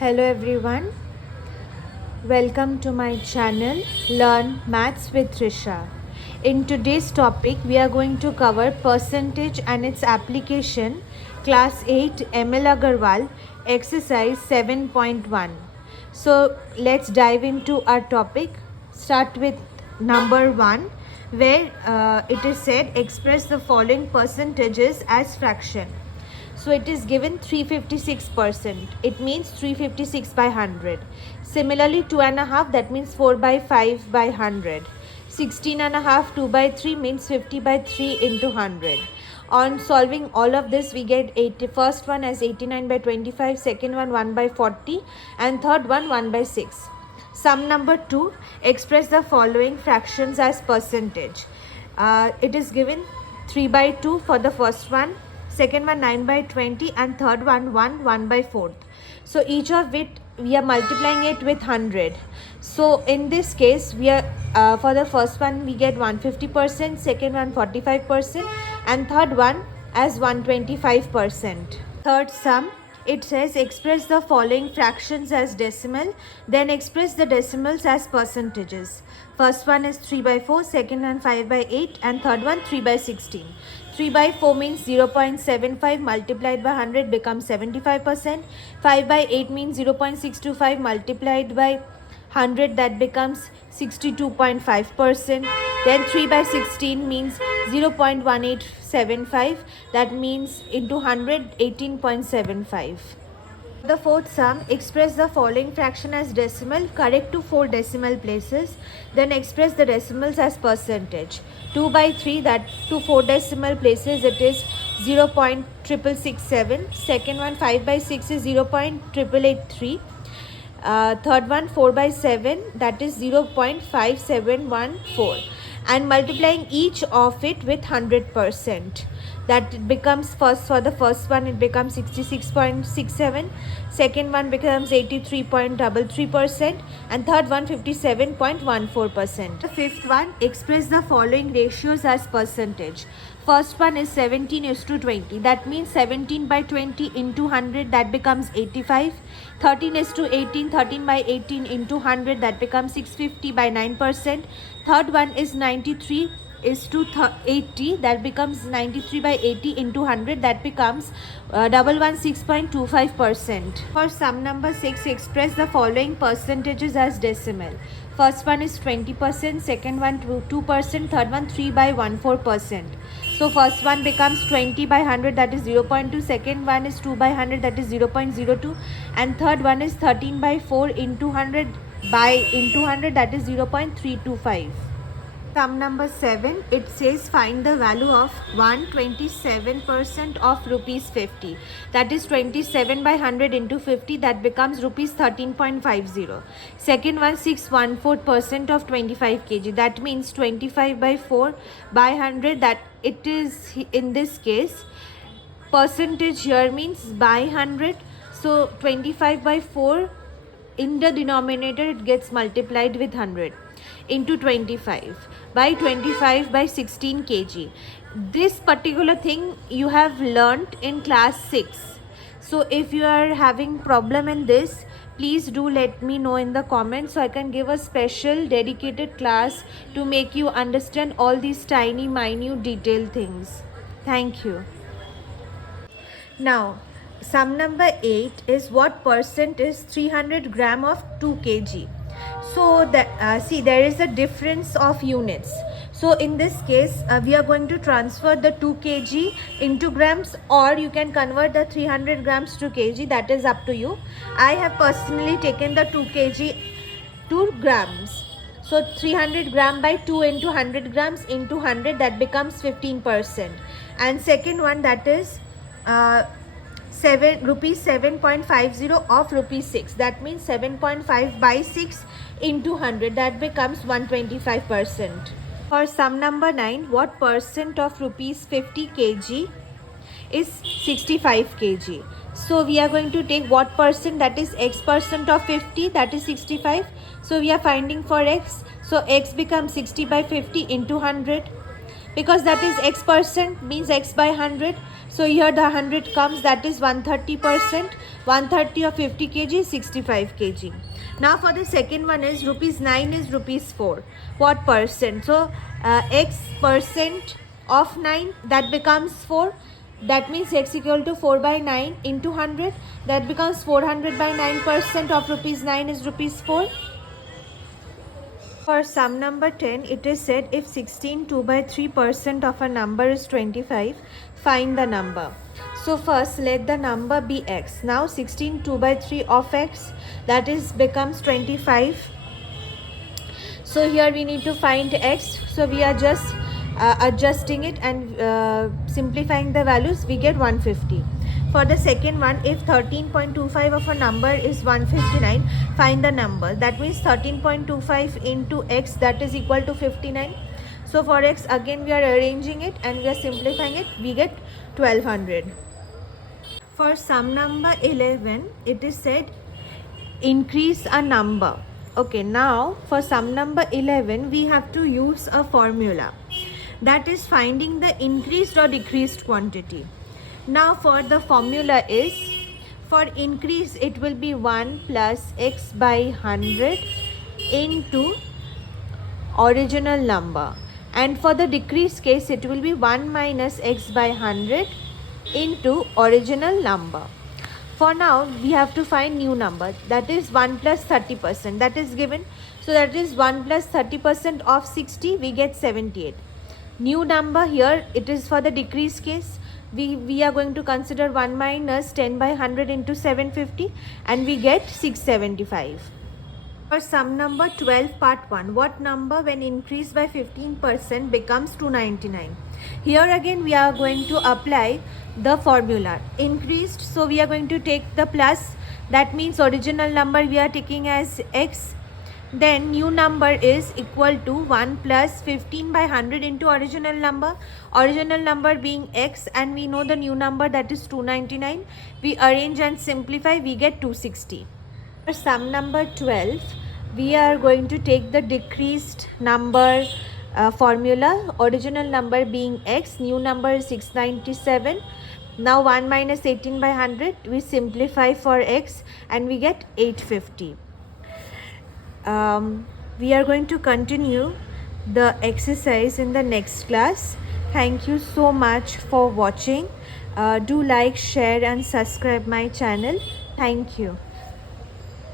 Hello everyone, welcome to my channel Learn Maths with Trisha. In today's topic, we are going to cover percentage and its application, Class 8 ML Agarwal, Exercise 7.1. So let's dive into our topic. Start with number 1, where it is said express the following percentages as fraction. So it is given 356%. It means 356 by 100. Similarly, 2.5, that means 4 by 5 by 100. 16.5, 2 by 3 means 50 by 3 into 100. On solving all of this, we get first one as 89 by 25, second one 1 by 40, and third one 1 by 6. Sum number 2, express the following fractions as percentage. It is given 3 by 2 for the first one, second one 9 by 20, and third one 1 by 4. So each of it we are multiplying it with 100. So in this case we are for the first one we get 150%, second one 45%, and third one as 125%. Third sum, it says express the following fractions as decimal, then express the decimals as percentages. First one is 3 by 4, second one 5 by 8, and third one 3 by 16. 3 by 4 means 0.75 multiplied by 100 becomes 75%. 5 by 8 means 0.625 multiplied by 100, that becomes 62.5%. Then 3 by 16 means 0.1875, that means into 100 18.75. The fourth sum, express the following fraction as decimal, correct to 4 decimal places, then express the decimals as percentage. 2 by 3, that to 4 decimal places it is 0.6667. Second one 5 by 6 is 0.8883. Third one 4 by 7, that is 0.5714, and multiplying each of it with 100%, that it becomes for the first one it becomes 66.67, second one becomes 83.33%, and third one 57.14%. The fifth one, express the following ratios as percentage. First one is 17 is to 20, that means 17 by 20 into 100, that becomes 85. 13 is to 18, 13 by 18 into 100, that becomes 650 by 9%. Third one is 93 is to 80, that becomes 93 by 80 into 100, that becomes 116.25%. For sum number 6, express the following percentages as decimal. First one is 20%, second one 2%, third one 3 by 14%. So first one becomes 20 by 100, that is 0.2, second one is 2 by 100, that is 0.02, and third one is 13 by 4 into 100 by into 100, that is 0.325. Sum number 7, it says find the value of 127% of rupees 50. That is 27 by 100 into 50, that becomes rupees 13.50. Second one, 614% of 25 kg. That means 25 by 4 by 100, that it is in this case. Percentage here means by 100. So 25 by 4 in the denominator it gets multiplied with 100 into 25 by 25 by 16 kg. This particular thing you have learnt in class 6. So if you are having problem in this, please do let me know in the comments so I can give a special dedicated class to make you understand all these tiny minute detailed things. Thank you. Now sum number 8 is what percent is 300 gram of 2 kg. So that see, there is a difference of units. So in this case we are going to transfer the 2 kg into grams, or you can convert the 300 grams to kg, that is up to you. I have personally taken the 2 kg to grams. So 300 gram by 2 into 100 grams into 100, that becomes 15%. And second one, that is rupees 7.50 of rupees 6, that means 7.5 by 6 into 100, that becomes 125%. For sum number 9, what percent of rupees 50 kg is 65 kg. So we are going to take what percent, that is x percent of 50, that is 65. So we are finding for x. So x becomes 60 by 50 into 100. because that is x percent means x by 100. So here the 100 comes, that is 130%. 130 of 50 kg, 65 kg. Now for the second one is rupees 9 is rupees 4. What percent? So x percent of 9, that becomes 4. That means x equal to 4 by 9 into 100. That becomes 400 by 9% of rupees 9 is rupees 4. For sum number 10, it is said if 16 2 by 3% of a number is 25, find the number. So first let the number be x. Now 16 2 by 3 of x, that is becomes 25. So here we need to find x. So we are just adjusting it and simplifying the values, we get 150. For the second one, if 13.25 of a number is 159, find the number. That means 13.25 into x, that is equal to 59. So for x, again we are arranging it and we are simplifying it, we get 1200. For sum number 11, it is said increase a number. Okay, now for sum number 11, we have to use a formula, that is finding the increased or decreased quantity. Now for the formula is, for increase it will be 1 plus x by 100 into original number, and for the decrease case it will be 1 minus x by 100 into original number. For now we have to find new number, that is 1 plus 30%, that is given. So that is 1 plus 30% of 60, we get 78. New number here, it is for the decrease case. We are going to consider 1 minus 10 by 100 into 750 and we get 675. For sum number 12 part 1, what number when increased by 15% becomes 299? Here again we are going to apply the formula. Increased, so we are going to take the plus, that means original number we are taking as x. Then new number is equal to 1 plus 15 by 100 into original number being x, and we know the new number, that is 299. We arrange and simplify, we get 260. For sum number 12, we are going to take the decreased number formula, original number being x, new number is 697. Now 1 minus 18 by 100, we simplify for x and we get 850. We are going to continue the exercise in the next class. Thank you so much for watching. Do like, share and subscribe my channel. Thank you.